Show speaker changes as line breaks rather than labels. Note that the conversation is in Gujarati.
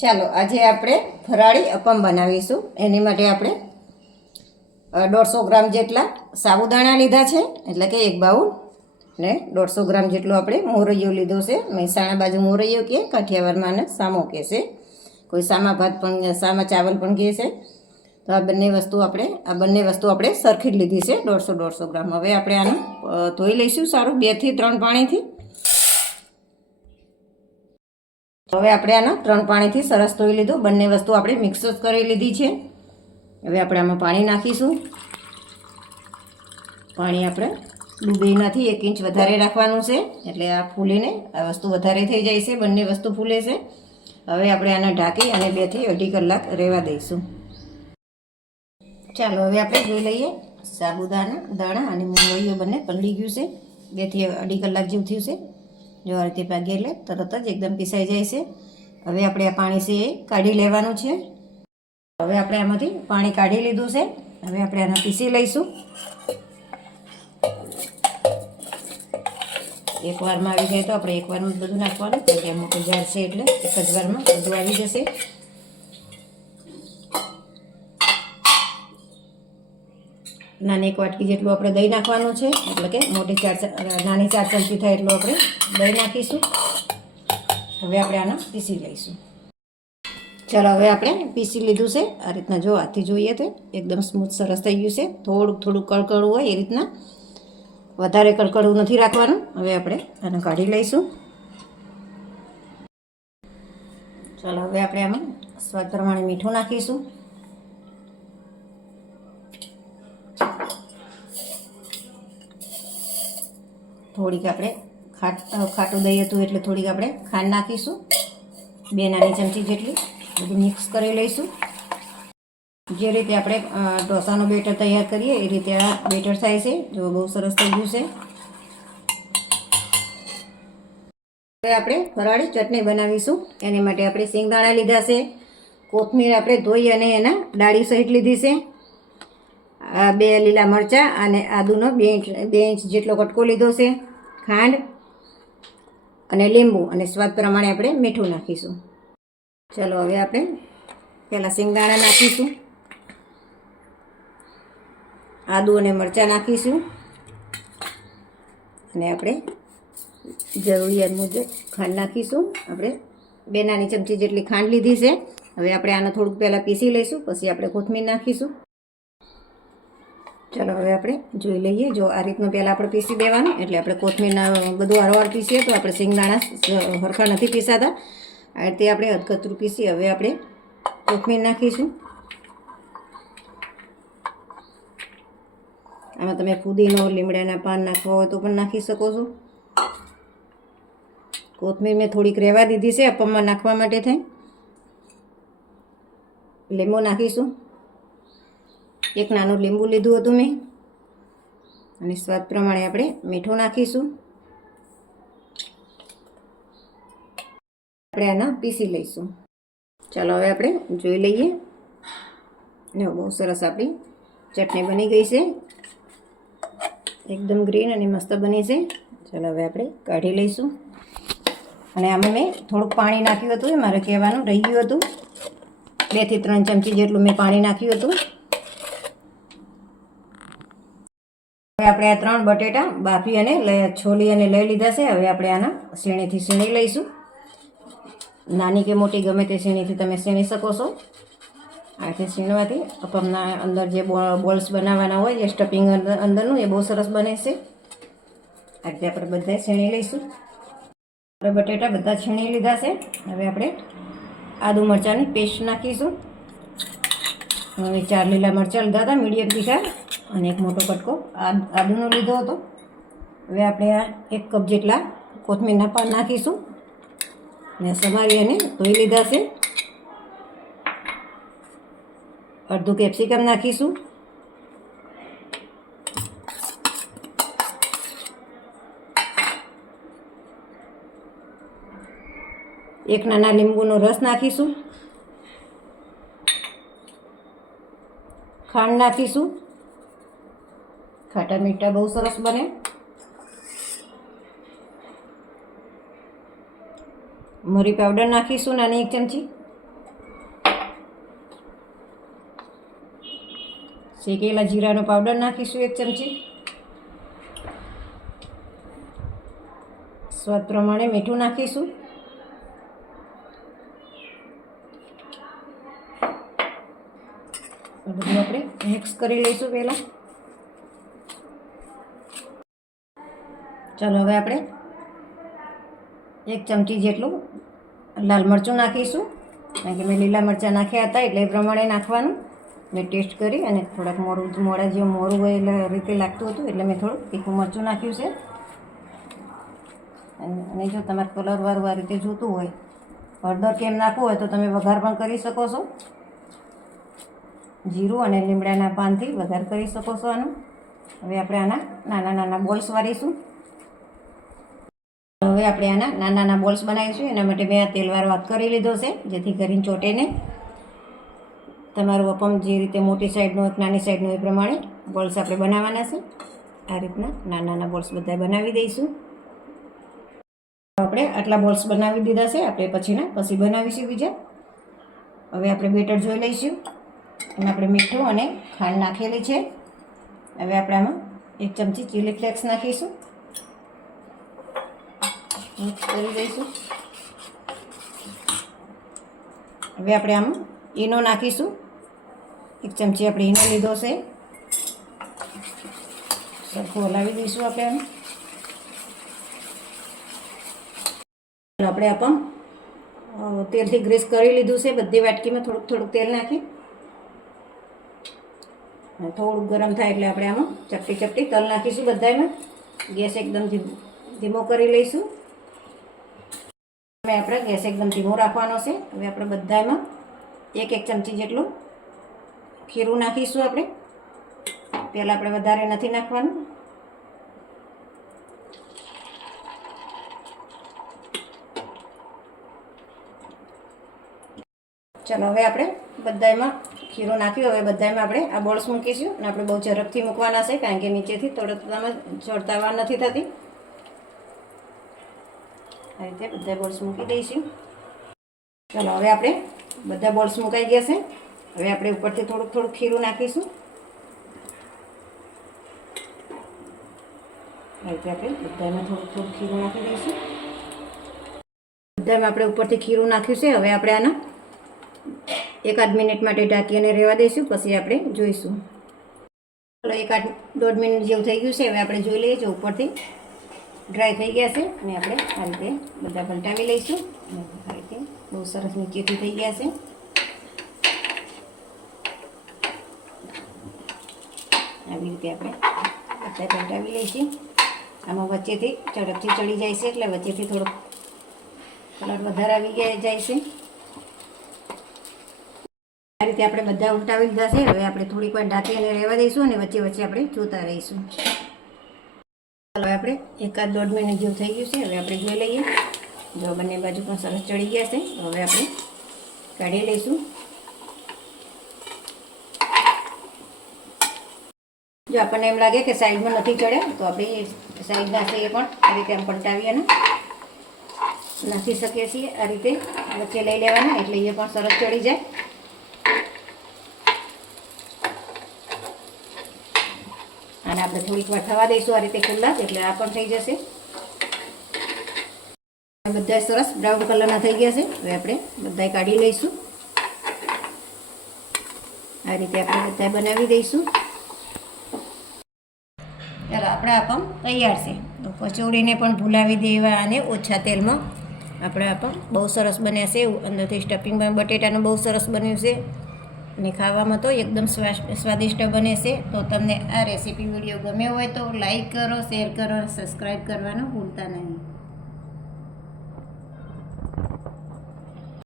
ચાલો, આજે આપણે ફરાળી અપમ બનાવીશું. એની માટે આપણે દોઢસો ગ્રામ જેટલા સાબુદાણા લીધા છે, એટલે કે એક બાઉલ, ને દોઢસો ગ્રામ જેટલો આપણે મોરૈયો લીધો છે. મહેસાણા બાજુ મોરૈયો કે કાઠિયાવાડમાં અને સામો કહે છે. કોઈ સામા ભાત પણ, સામા ચાવલ પણ કહે છે. તો આ બંને વસ્તુ આપણે, આ બંને વસ્તુ આપણે સરખી જ લીધી છે, દોઢસો દોઢસો ગ્રામ. હવે આપણે આને ધોઈ લઈશું સારું બેથી ત્રણ પાણીથી. હવે આપણે આના ત્રણ પાણીથી સરસ ધોઈ લીધું. બંને વસ્તુ આપણે મિક્સ જ કરી લીધી છે. હવે આપણે આમાં પાણી નાખીશું. પાણી આપણે ડૂબે નથી, એક ઇંચ વધારે રાખવાનું છે. એટલે આ ફૂલીને આ વસ્તુ વધારે થઈ જાય છે, બંને વસ્તુ ફૂલે છે. હવે આપણે આને ઢાંકી અને બેથી અઢી કલાક રહેવા દઈશું. ચાલો, હવે આપણે જોઈ લઈએ સાબુદાણા, દાણા અને મૂંગળીઓ બંને પલળી ગયું છે. બેથી અઢી કલાક જેવું થયું છે. જો આ રીતે પાકી એટલે તરત જ એકદમ પીસાઈ જાય છે. હવે આપણે આ પાણી છે કાઢી લેવાનું છે. હવે આપણે આમાંથી પાણી કાઢી લીધું છે. હવે આપણે આને પીસી લઈશું. એક વારમાં આવી જાય તો આપણે એક વારમાં બધું નાખવાનું. કેમ કે અમુક જાર છે એટલે એક જ વારમાં બધું આવી જશે. નાની એક વાટકી જેટલું આપણે દહીં નાખવાનું છે. એટલે કે મોટી ચાર નાની ચાર ચમચી થાય એટલું આપણે દહીં નાખીશું. હવે આપણે આને પીસી લઈશું. ચાલો હવે આપણે પીસી લીધું છે. આ રીતના જો હાથથી જોઈએ તો એકદમ સ્મૂથ સરસ થઈ ગયું છે. થોડુંક થોડું કળકળું હોય એ રીતના. વધારે કળકળું નથી રાખવાનું. હવે આપણે આને કાઢી લઈશું. ચાલો હવે આપણે આમાં સ્વાદ પ્રમાણે મીઠું નાખીશું. થોડીક આપણે ખાટ ખાટું દહીં હતું એટલે થોડીક આપણે ખાંડ નાખીશું. બે નાની ચમચી જેટલી બધું મિક્સ કરી લઈશું. જે રીતે આપણે ઢોસાનું બેટર તૈયાર કરીએ એ રીતે આ બેટર થાય છે. જો બહુ સરસ થઈ ગયું છે. હવે આપણે ફરાળી ચટણી બનાવીશું. એની માટે આપણે સિંગદાણા લીધા છે. કોથમીર આપણે ધોઈ અને એના ડાળી સહિત લીધી છે. આ બે લીલા મરચાં અને આદુનો બે ઇંચ બે ઇંચ જેટલો કટકો લીધો છે. ખાંડ અને લીંબુ અને સ્વાદ પ્રમાણે આપણે મીઠું નાખીશું. ચલો, હવે આપણે પહેલાં સિંગદાણા નાખીશું. આદુ અને મરચાં નાખીશું. અને આપણે જરૂરિયાત મુજબ ખાંડ નાખીશું. આપણે બે નાની ચમચી જેટલી ખાંડ લીધી છે. હવે આપણે આને થોડુંક પહેલાં પીસી લઈશું, પછી આપણે કોથમીર નાખીશું. ચલો, હવે આપણે જોઈ લઈએ. જો આ રીતનું પહેલાં આપણે પીસી દેવાનું, એટલે આપણે કોથમીરના બધું હરવાર પીસીએ તો આપણે સિંગદાણા હરખા નથી પીસાતા. આ રીતે આપણે અધકતરું પીસી, હવે આપણે કોથમીર નાખીશું. આમાં તમે ફુદીનો, લીમડાના પાન નાખવા હોય તો પણ નાખી શકો છો. કોથમીર મેં થોડીક રહેવા દીધી છે, અપમમાં નાખવા માટે થઈ લીંબુ નાખીશું. એક નાનું લીંબુ લીધું હતું મેં. અને સ્વાદ પ્રમાણે આપણે મીઠું નાખીશું. આપણે આના પીસી લઈશું. ચાલો હવે આપણે જોઈ લઈએ. ને બહુ સરસ આપણી ચટણી બની ગઈ છે. એકદમ ગ્રીન અને મસ્ત બની છે. ચાલો હવે આપણે કાઢી લઈશું. અને આમાં મેં થોડુંક પાણી નાખ્યું હતું એ મારે કહેવાનું. રહી ગયું હતું. બેથી ત્રણ ચમચી જેટલું મેં પાણી નાખ્યું હતું. હવે આપણે આ ત્રણ બટેટા બાફી અને છોલી અને લઈ લીધા છે. હવે આપણે આના શેણીથી શીણી લઈશું. નાની કે મોટી ગમે તે શેણીથી તમે શીણી શકો છો. આથી સીણવાથી અપમના અંદર જે બોલ્સ બનાવવાના હોય, જે સ્ટફિંગ અંદર- અંદરનું, એ બહુ સરસ બને છે. આ રીતે આપણે બધા શીણી લઈશું. આપણે બટેટા બધા છીણી લીધા છે. હવે આપણે આદુ મરચાંની પેસ્ટ નાખીશું. હવે ચાર લીલા મરચાં લીધા હતા, મીડિયમ તીખા અને એક મોટો કટકો. આદ- આદુનો લીધો હતો. હવે આપણે આ એક કપ જેટલા કોથમીરના પાન નાખીશું. ને સમારી અને ધોઈ લીધા છે. અડધું કેપ્સિકમ નાખીશું. એક નાના લીંબુનો રસ નાખીશું. ખાંડ નાખીશું. ખાટા મીઠા બહુ સરસ બને. મરી પાવડર નાખીશું નાની એક ચમચી. શેકેલા જીરાનો પાવડર નાખીશું એક ચમચી. સ્વાદ પ્રમાણે મીઠું નાખીશું. આપણે મિક્સ કરી લઈશું પહેલાં. ચાલો હવે આપણે એક ચમચી જેટલું લાલ મરચું નાખીશું. કારણ કે મેં લીલા મરચાં નાખ્યા હતા એટલે એ પ્રમાણે નાખવાનું. મેં ટેસ્ટ કરી અને થોડાક મોડું, મોડા જેવું મોરું હોય એટલે રીતે લાગતું હતું એટલે મેં થોડું તીખું મરચું નાખ્યું છે. અને જો તમારે કલરવાળું આ રીતે જોતું હોય, હળદર કેમ નાખવું હોય તો તમે વઘાર પણ કરી શકો છો. જીરું અને લીમડાના પાનથી વઘાર કરી શકો છો આનું. હવે આપણે આના નાના નાના બોલ્સ વારીશું હવે આપણે આના નાના નાના બોલ્સ બનાવીશું. એના માટે મેં આ તેલવાર વાત કરી લીધો છે, જેથી કરીને ચોટે ને તમારું અપમ જે રીતે મોટી સાઈડનું એક નાની સાઈડનું એ પ્રમાણે બોલ્સ આપણે બનાવવાના છે. આ રીતના નાના નાના બોલ્સ બધા બનાવી દઈશું. આપણે આટલા બોલ્સ બનાવી દીધા છે, આપણે પછીના પછી બનાવીશું બીજા. હવે આપણે બેટર જોઈ લઈશું. એમાં આપણે મીઠું અને ખાંડ નાખેલી છે. હવે આપણે આમાં એક ચમચી ચીલી ફ્લેક્સ નાખીશું. મિક્સ કરી દઈશું હવે આપણે આમાં ઈનો નાખીશું. એક ચમચી આપણે ઈનો લીધો છે. સરખું હલાવી દઈશું આપણે આમ. આપણે આપમ તેલથી ગ્રીસ કરી લીધું છે. બધી વાટકીમાં થોડુંક થોડુંક તેલ નાખી. થોડુંક ગરમ થાય એટલે આપણે આમાં ચપટી ચપટી તલ નાખીશું બધામાં ગેસ એકદમ ધીમો કરી લઈશું. હવે આપણે ગેસ એકદમ ધીમો રાખવાનો છે. હવે આપણે બધામાં એક એક ચમચી જેટલું ખીરું નાખીશું આપણે. પહેલાં આપણે વધારે નથી નાખવાનું. ચાલો, હવે આપણે બધામાં ખીરું નાખ્યું. હવે બધામાં આપણે આ બોલ્સ મૂકીશું અને આપણે બહુ ઝડપથી મૂકવાના છે, કારણ કે નીચેથી તળતામાં ચડતા વાર નથી થતી. આ રીતે બધા બોલ્સ મૂકી દઈશું. ચાલો, હવે આપણે બધા બોલ્સ મુકાઈ ગયા છે. હવે આપણે ઉપરથી થોડુંક થોડુંક ખીરું નાખીશું. આ રીતે આપણે બધામાં થોડુંક થોડુંક ખીરું નાખી દઈશું. બધામાં આપણે ઉપરથી ખીરું નાખ્યું છે. હવે આપણે આના એકાદ મિનિટ માટે ઢાંકીને રહેવા દઈશું. પછી આપણે જોઈશું. ચાલો, એકાદ દોઢ મિનિટ જેવું થઈ ગયું છે. હવે આપણે જોઈ લઈએ છીએ ઉપરથી ડ્રાય થઈ ગયા છે અને આપણે આ રીતે બધા પલટાવી લઈશું. આ રીતે બહુ સરસ નીચેથી થઈ ગયા છે. આવી રીતે આપણે બધા પલટાવી લઈશું. આમાં વચ્ચેથી ઝડપથી ચડી જાય છે એટલે વચ્ચેથી થોડોક કલર વધારે આવી ગયા જાય છે. આ રીતે આપણે બધા ઉલટાવી લીધા છે. હવે આપણે થોડીક વાર ઢાંકી અને રહેવા દઈશું અને વચ્ચે વચ્ચે આપણે જોતા રહીશું. હવે આપણે એકાદ દોઢ મિનિટ જેવું થઈ ગયું છે, હવે આપણે જોઈ લઈએ. જો બંને બાજુ પણ સરસ ચડી ગયા છે હવે આપણે કાઢી લઈશું. જો આપણને એમ લાગે કે સાઈડમાં નથી ચડે, તો આપણે સાઈડના છે પણ, આ રીતે આમ પલટાવી અને નાખી શકીએ છીએ, આ રીતે વચ્ચે લઈ લેવાના, એટલે એ પણ સરસ ચડી જાય. અને આપણે થોડીક વાર થવા દઈશું આ રીતે ખુલ્લા એટલે આ પણ થઈ જશે. બધા સરસ બ્રાઉન કલરના થઈ ગયા છે. હવે આપણે બધા કાઢી લઈશું. આ રીતે આપણે બધા બનાવી દઈશું. ચાલો, આપણે આપમ તૈયાર છે. તો કચોડીને પણ ભૂલાવી દેવા અને ઓછા તેલમાં. આપણે આપમ બહુ સરસ બન્યા છે. એવું અંદરથી સ્ટફિંગમાં બટેટાનું બહુ સરસ બન્યું છે. અને ખાવામાં તો એકદમ સ્વાદિષ્ટ બને છે. તો તમને આ રેસીપી વીડિયો ગમ્યો હોય તો લાઈક કરો, શેર કરો સબસ્ક્રાઈબ કરવાનું ભૂલતા નહીં.